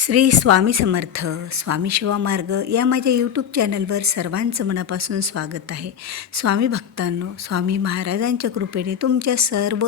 श्री स्वामी समर्थ स्वामी शिवा मार्ग या माझ्या यूट्यूब चॅनलवर सर्वांचं मनापासून स्वागत आहे. स्वामी भक्तांनो, स्वामी महाराजांच्या कृपेने तुमच्या सर्व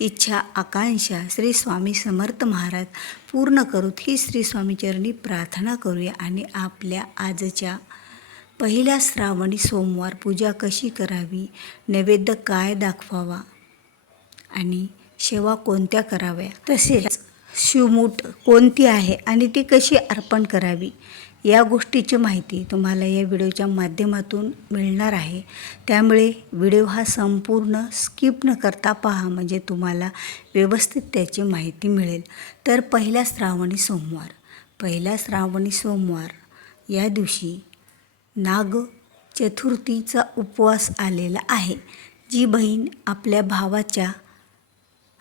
इच्छा आकांक्षा श्री स्वामी समर्थ महाराज पूर्ण करूत ही श्री स्वामीचरणी प्रार्थना करूया. आणि आपल्या आजच्या पहिल्या श्रावणी सोमवार पूजा कशी करावी, नैवेद्य काय दाखवावा आणि सेवा कोणत्या कराव्या, तसेच शिवमूठ कोणती आहे आणि ती कशी अर्पण करावी या गोष्टीची माहिती तुम्हाला या व्हिडिओच्या माध्यमातून मिळणार आहे. त्यामुळे व्हिडिओ हा संपूर्ण स्किप न करता पहा, म्हणजे तुम्हाला व्यवस्थित त्याची माहिती मिळेल. तर पहिला श्रावणी सोमवार या दिवशी नाग चतुर्थीचा उपवास आलेला आहे. जी बहीण आपल्या भावाच्या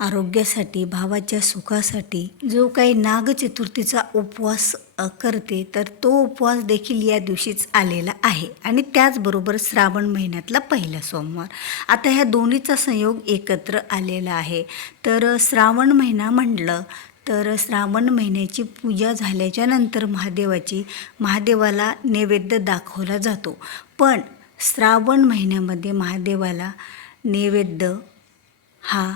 आरोग्यासाठी, भावाच्या सुखासाठी जो काही नागचतुर्थीचा उपवास करते, तर तो उपवास देखील या दिवशीच आलेला आहे. आणि त्याचबरोबर श्रावण महिन्यातला पहिला सोमवार. आता ह्या दोन्हीचा संयोग एकत्र आलेला आहे. तर श्रावण महिना म्हटलं तर श्रावण महिन्याची पूजा झाल्याच्या नंतर महादेवाला नैवेद्य दाखवला जातो. पण श्रावण महिन्यामध्ये महादेवाला नैवेद्य हा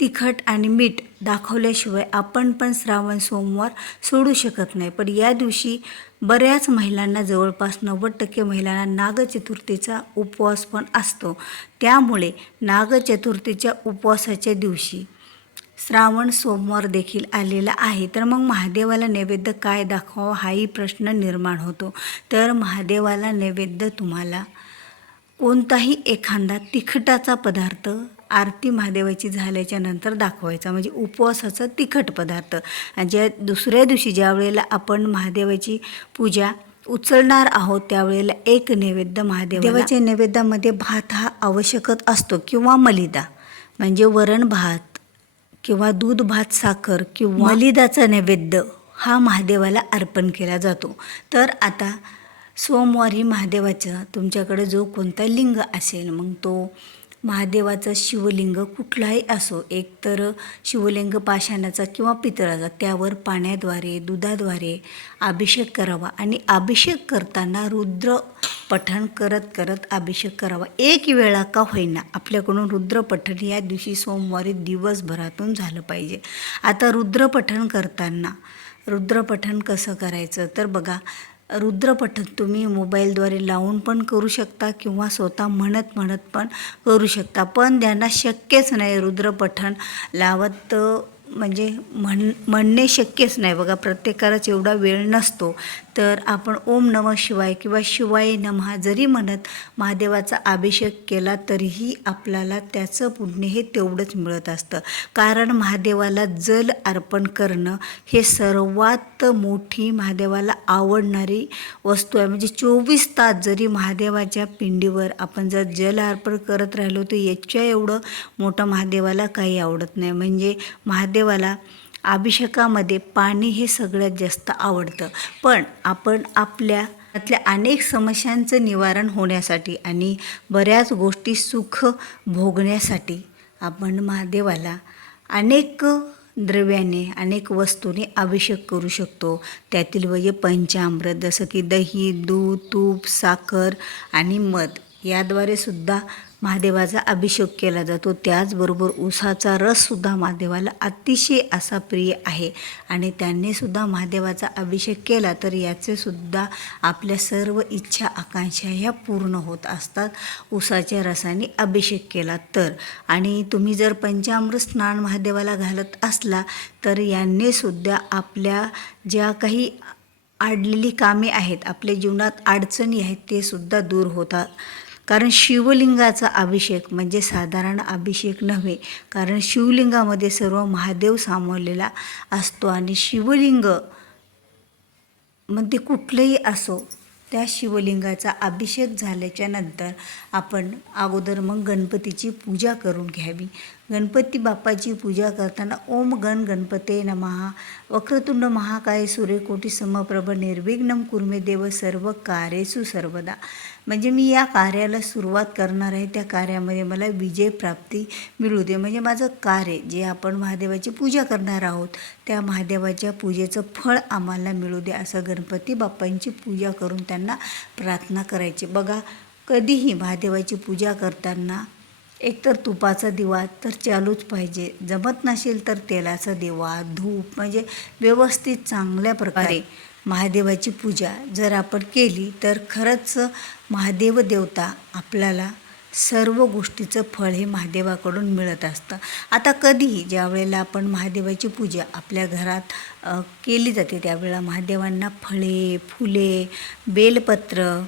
तिखट आणि मीठ दाखवल्याशिवाय आपण पण श्रावण सोमवार सोडू शकत नाही. पण या दिवशी बऱ्याच महिलांना, जवळपास 90% महिलांना नागचतुर्थीचा उपवास पण असतो. त्यामुळे नागचतुर्थीच्या उपवासाच्या दिवशी श्रावण सोमवार देखील आलेला आहे. तर मग महादेवाला नैवेद्य काय दाखवावा हाही प्रश्न निर्माण होतो. तर महादेवाला नैवेद्य तुम्हाला कोणताही एखादा तिखटाचा पदार्थ आरती महादेवाची झाल्याच्या नंतर दाखवायचा, म्हणजे उपवासाचा तिखट पदार्थ. आणि दुसऱ्या दिवशी ज्या वेळेला आपण महादेवाची पूजा उचलणार आहोत त्यावेळेला एक नैवेद्य महादेवाच्या नैवेद्यामध्ये भात हा आवश्यकच असतो, किंवा मलिदा म्हणजे वरण भात किंवा दूध भात साखर किंवा मलिदाचा नैवेद्य हा महादेवाला अर्पण केला जातो. तर आता सोमवारी महादेवाचा तुमच्याकडे जो कोणता लिंग असेल, मग तो महादेवाचा शिवलिंग कुठलाही असो, एक तर शिवलिंग पाषाणाचा किंवा पितळाचा, त्यावर पाण्याद्वारे दुधाद्वारे अभिषेक करावा. आणि अभिषेक करताना रुद्र पठण करत करत अभिषेक करावा. एक वेळा का होईना आपल्याकडून रुद्रपठण या दिवशी सोमवारी दिवसभरातून झालं पाहिजे. आता रुद्रपठण करताना रुद्रपठण कसं करायचं, तर बघा, रुद्रपठण तुम्ही मोबाईलद्वारे लावून पण करू शकता किंवा स्वतः म्हणत पण करू शकता. पण ज्यांना शक्यच नाही रुद्रपठण लावत, म्हणजे म्हणणे शक्यच नाही, बघा प्रत्येकालाच एवढा वेळ नसतो, तर आपण ओम नमः शिवाय किंवा शिवाय नमः जरी म्हणत महादेवाचा अभिषेक केला तरीही आपल्याला त्याचं पुण्य हे तेवढंच मिळत असतं. कारण महादेवाला जल अर्पण करणं हे सर्वात मोठी महादेवाला आवडणारी वस्तू आहे. म्हणजे 24 तास जरी महादेवाच्या पिंडीवर आपण जर जल अर्पण करत राहिलो तर याच्या एवढं मोठं महादेवाला काही आवडत नाही. म्हणजे महादेवाला अभिषेकामध्ये पाणी हे सगळ्यात जास्त आवडतं. पण आपण आपल्यातल्या अनेक समस्यांचं निवारण होण्यासाठी आणि बऱ्याच गोष्टी सुख भोगण्यासाठी आपण महादेवाला अनेक द्रव्याने, अनेक वस्तूने अभिषेक करू शकतो. त्यातील म्हणजे पंचामृत, जसं की दही, दूध, तूप, साखर आणि मध याद्वारे सुद्धा महादेवाचा अभिषेक केला जातो. त्याचबरोबर उसाचा रससुद्धा महादेवाला अतिशय असा प्रिय आहे. आणि त्यांनी सुद्धा महादेवाचा अभिषेक केला तर याचेसुद्धा आपल्या सर्व इच्छा आकांक्षा ह्या पूर्ण होत असतात उसाच्या रसाने अभिषेक केला तर. आणि तुम्ही जर पंचामृत स्नान महादेवाला घालत असला तर यांनीसुद्धा आपल्या ज्या काही अडलेली कामे आहेत, आपल्या जीवनात अडचणी आहेत, ते सुद्धा दूर होतात. कारण शिवलिंगाचा अभिषेक म्हणजे साधारण अभिषेक नव्हे, कारण शिवलिंगामध्ये सर्व महादेव सामावलेला असतो. आणि शिवलिंग म्हणजे कुठलंही असो, त्या शिवलिंगाचा अभिषेक झाल्याच्या नंतर आपण अगोदर मग गणपतीची पूजा करून घ्यावी. गणपती बाप्पाची पूजा करताना ओम गण गणपते नमः, वक्रतुंड महाकाय सूर्यकोटी समप्रभ निर्विघ्नं कुर्मे देव सर्व कार्येषु सर्वदा. म्हणजे मी या कार्याला सुरुवात करणार आहे, त्या कार्यामध्ये मला विजय प्राप्ती मिळू दे. म्हणजे माझं कार्य जे आपण महादेवाची पूजा करणार आहोत त्या महादेवाच्या पूजेचं फळ आम्हाला मिळू दे, असं गणपती बाप्पांची पूजा करून त्यांना प्रार्थना करायची. बघा, कधीही महादेवाची पूजा करताना एकतर तुपाचा दिवा तर चालूच पाहिजे, जमत नसेल तर तेलाचा दिवा, धूप, म्हणजे व्यवस्थित चांगल्या प्रकारे महादेवाची पूजा जर आपण केली तर खरंच महादेव देवता आपल्याला सर्व गोष्टीचं फळ हे महादेवाकडून मिळत असतं. आता कधीही ज्या वेळेला आपण महादेवाची पूजा आपल्या घरात केली जाते त्यावेळेला महादेवांना फळे, फुले, बेलपत्र,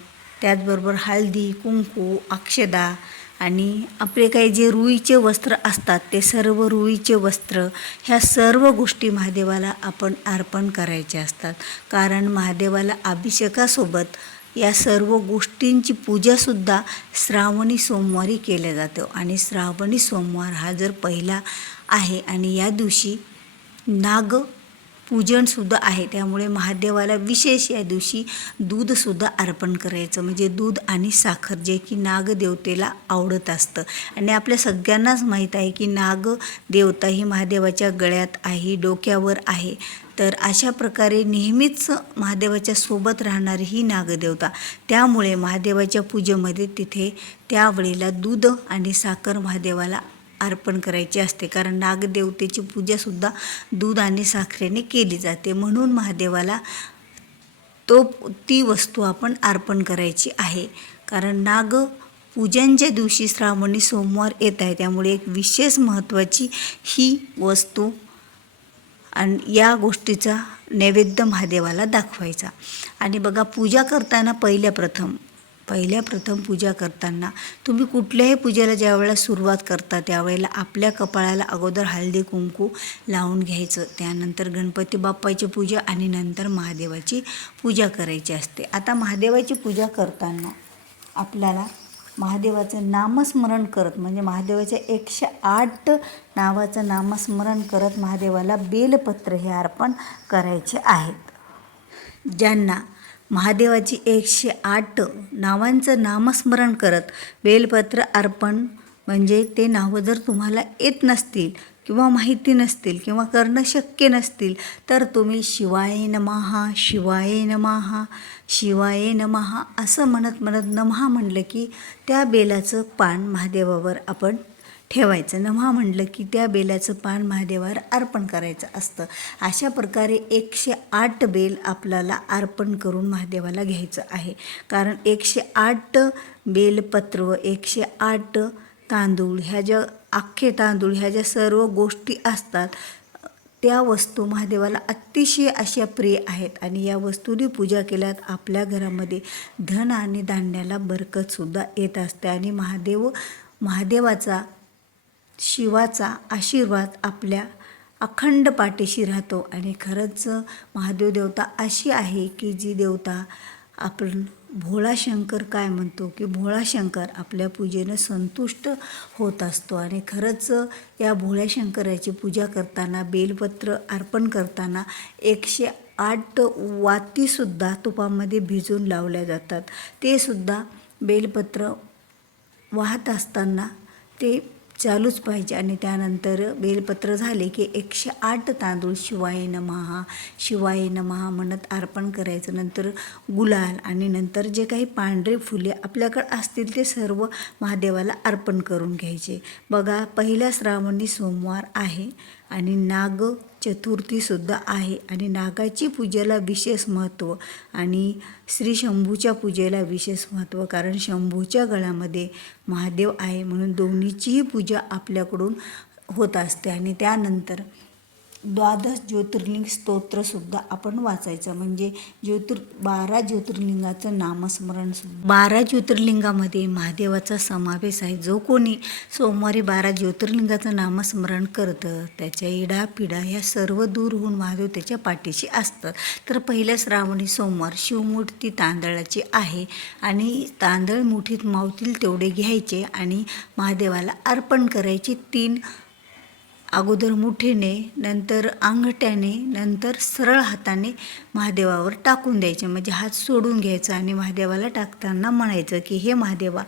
त्याचबरोबर हळदी, कुंकू, अक्षदा आणि आपले काही जे रुईचे वस्त्र असतात ते सर्व रुईचे वस्त्र, ह्या सर्व गोष्टी महादेवाला आपण अर्पण करायचे असतात. कारण महादेवाला अभिषेकासोबत या सर्व गोष्टींची पूजासुद्धा श्रावणी सोमवारी केल्या जातं. आणि श्रावणी सोमवार हा जर पहिला आहे आणि या दिवशी नागपूजनसुद्धा आहे, त्यामुळे महादेवाला विशेष या दिवशी दूधसुद्धा अर्पण करायचं. म्हणजे दूध आणि साखर जे की नागदेवतेला आवडत असतं. आणि आपल्या सगळ्यांनाच माहीत आहे की नागदेवता ही महादेवाच्या गळ्यात आहे, डोक्यावर आहे. तर अशा प्रकारे नेहमीच महादेवाच्या सोबत राहणारी ही नागदेवता, त्यामुळे महादेवाच्या पूजेमध्ये तिथे त्यावेळेला दूध आणि साखर महादेवाला अर्पण करायची असते. कारण नागदेवतेची पूजासुद्धा दूध आणि साखरेने केली जाते, म्हणून महादेवाला ती वस्तू आपण अर्पण करायची आहे. कारण नागपूजनच्या दिवशी श्रावणी सोमवार येत आहे, त्यामुळे एक विशेष महत्त्वाची ही वस्तू आणि या गोष्टीचा नैवेद्य महादेवाला दाखवायचा. आणि बघा, पूजा करताना पहिल्या प्रथम पूजा करताना तुम्ही कुठल्याही पूजेला ज्या वेळेला सुरुवात करता त्यावेळेला आपल्या कपाळाला अगोदर हळदी कुंकू लावून घ्यायचं. त्यानंतर गणपती बाप्पाची पूजा आणि नंतर महादेवाची पूजा करायची असते. आता महादेवाची पूजा करताना आपल्याला महादेवाचं नामस्मरण करत, म्हणजे महादेवाच्या 108 नावाचं नामस्मरण करत महादेवाला बेलपत्र हे अर्पण करायचे आहेत. ज्यांना महादेवाची 108 नावांचं नामस्मरण करत बेलपत्र अर्पण, म्हणजे ते नावं जर तुम्हाला येत नसतील किंवा माहिती नसतील किंवा करणं शक्य नसतील तर तुम्ही शिवाय नमः, शिवाय नमः, शिवाय नमः असं म्हणत नमः म्हणलं की त्या बेलाचं पान महादेवावर आपण ठेवायचं. नमः म्हणलं की त्या बेलाचं पान महादेवावर अर्पण करायचं असतं. अशा प्रकारे 108 बेल आपल्याला अर्पण करून महादेवाला घ्यायचं आहे. कारण 108 बेलपत्र व 108 तांदूळ, ह्या ज्या अख्खे तांदूळ, ह्या ज्या सर्व गोष्टी असतात त्या वस्तू महादेवाला अतिशय अशा प्रिय आहेत. आणि या वस्तूंनी पूजा केल्यात आपल्या घरामध्ये धन आणि धान्याला बरकतसुद्धा येत असते. आणि महादेवाचा शिवाचा आशीर्वाद आपल्या अखंड पाठीशी राहतो. आणि खरंच महादेव देवता अशी आहे की जी देवता आपण भोळा शंकर काय म्हणतो की भोळा शंकर आपल्या पूजेनं संतुष्ट होत असतो. आणि खरंच या भोळ्या शंकराची पूजा करताना बेलपत्र अर्पण करताना 108 वातीसुद्धा तुपामध्ये भिजून लावल्या जातात. ते सुद्धा बेलपत्र वाहत असताना ते चालूच पाहिजे. आणि त्यानंतर बेलपत्र झाले की 108 तांदूळ शिवाय नमः, शिवाय नमः म्हणत अर्पण करायचं. नंतर गुलाल आणि नंतर जे काही पांढरे फुले आपल्याकडे असतील ते सर्व महादेवाला अर्पण करून घ्यायचे. बघा, पहिला श्रावणी सोमवार आहे आणि नाग चतुर्थीसुद्धा आहे. आणि नागाची पूजेला विशेष महत्त्व आणि श्री शंभूच्या पूजेला विशेष महत्त्व. कारण शंभूच्या गळ्यामध्ये महादेव आहे, म्हणून दोन्हीचीही पूजा आपल्याकडून होत असते. आणि त्यानंतर 12 ज्योतिर्लिंग स्तोत्रसुद्धा आपण वाचायचं. म्हणजे 12 ज्योतिर्लिंगाचं नामस्मरण. 12 ज्योतिर्लिंगामध्ये महादेवाचा समावेश आहे. जो कोणी सोमवारी 12 ज्योतिर्लिंगाचं नामस्मरण करतं त्याच्या इडापिडा ह्या सर्व दूर होऊन महादेव त्याच्या पाठीशी असतात. तर पहिल्या श्रावणी सोमवार शिवमूर्ती तांदळाची आहे आणि तांदळ मुठीत मावतील तेवढे घ्यायचे आणि महादेवाला अर्पण करायचे. 3 अगोदर मुठीने, नंतर अंगठ्याने, नंतर सरळ हाताने महादेवावर टाकून द्यायचे. म्हणजे हात सोडून घ्यायचा आणि महादेवाला टाकताना म्हणायचं की हे महादेवा,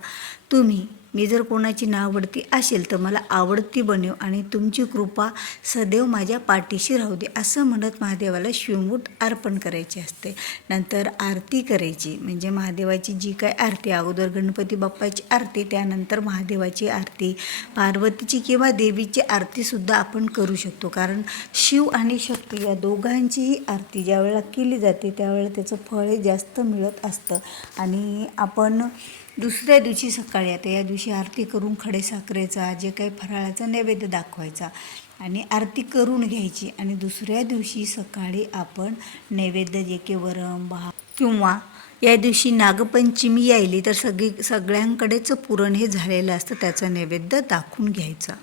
मी जर कोणाची नावडती असेल तर मला आवडती बनव आणि तुमची कृपा सदैव माझ्या पाठीशी राहू दे, असं म्हणत महादेवाला शिवमूठ अर्पण करायचे असते. नंतर आरती करायची. म्हणजे महादेवाची जी काय आरती, अगोदर गणपती बाप्पाची आरती, त्यानंतर महादेवाची आरती, पार्वतीची किंवा देवीची आरतीसुद्धा आपण करू शकतो. कारण शिव आणि शक्ती या दोघांचीही आरती ज्या वेळेला केली जाते त्यावेळेला त्याचं फळ हे जास्त मिळत असतं. आणि आपण दुसऱ्या दिवशी सकाळी, आता या दिवशी आरती करून खडीसाखरेचा जे काही फराळाचा नैवेद्य दाखवायचा आणि आरती करून घ्यायची. आणि दुसऱ्या दिवशी सकाळी आपण नैवेद्य जे की वरण भात, किंवा या दिवशी नागपंचमी यायली तर सगळ्यांकडेच पुरण हे झालेलं असतं, त्याचा नैवेद्य दाखवून घ्यायचा.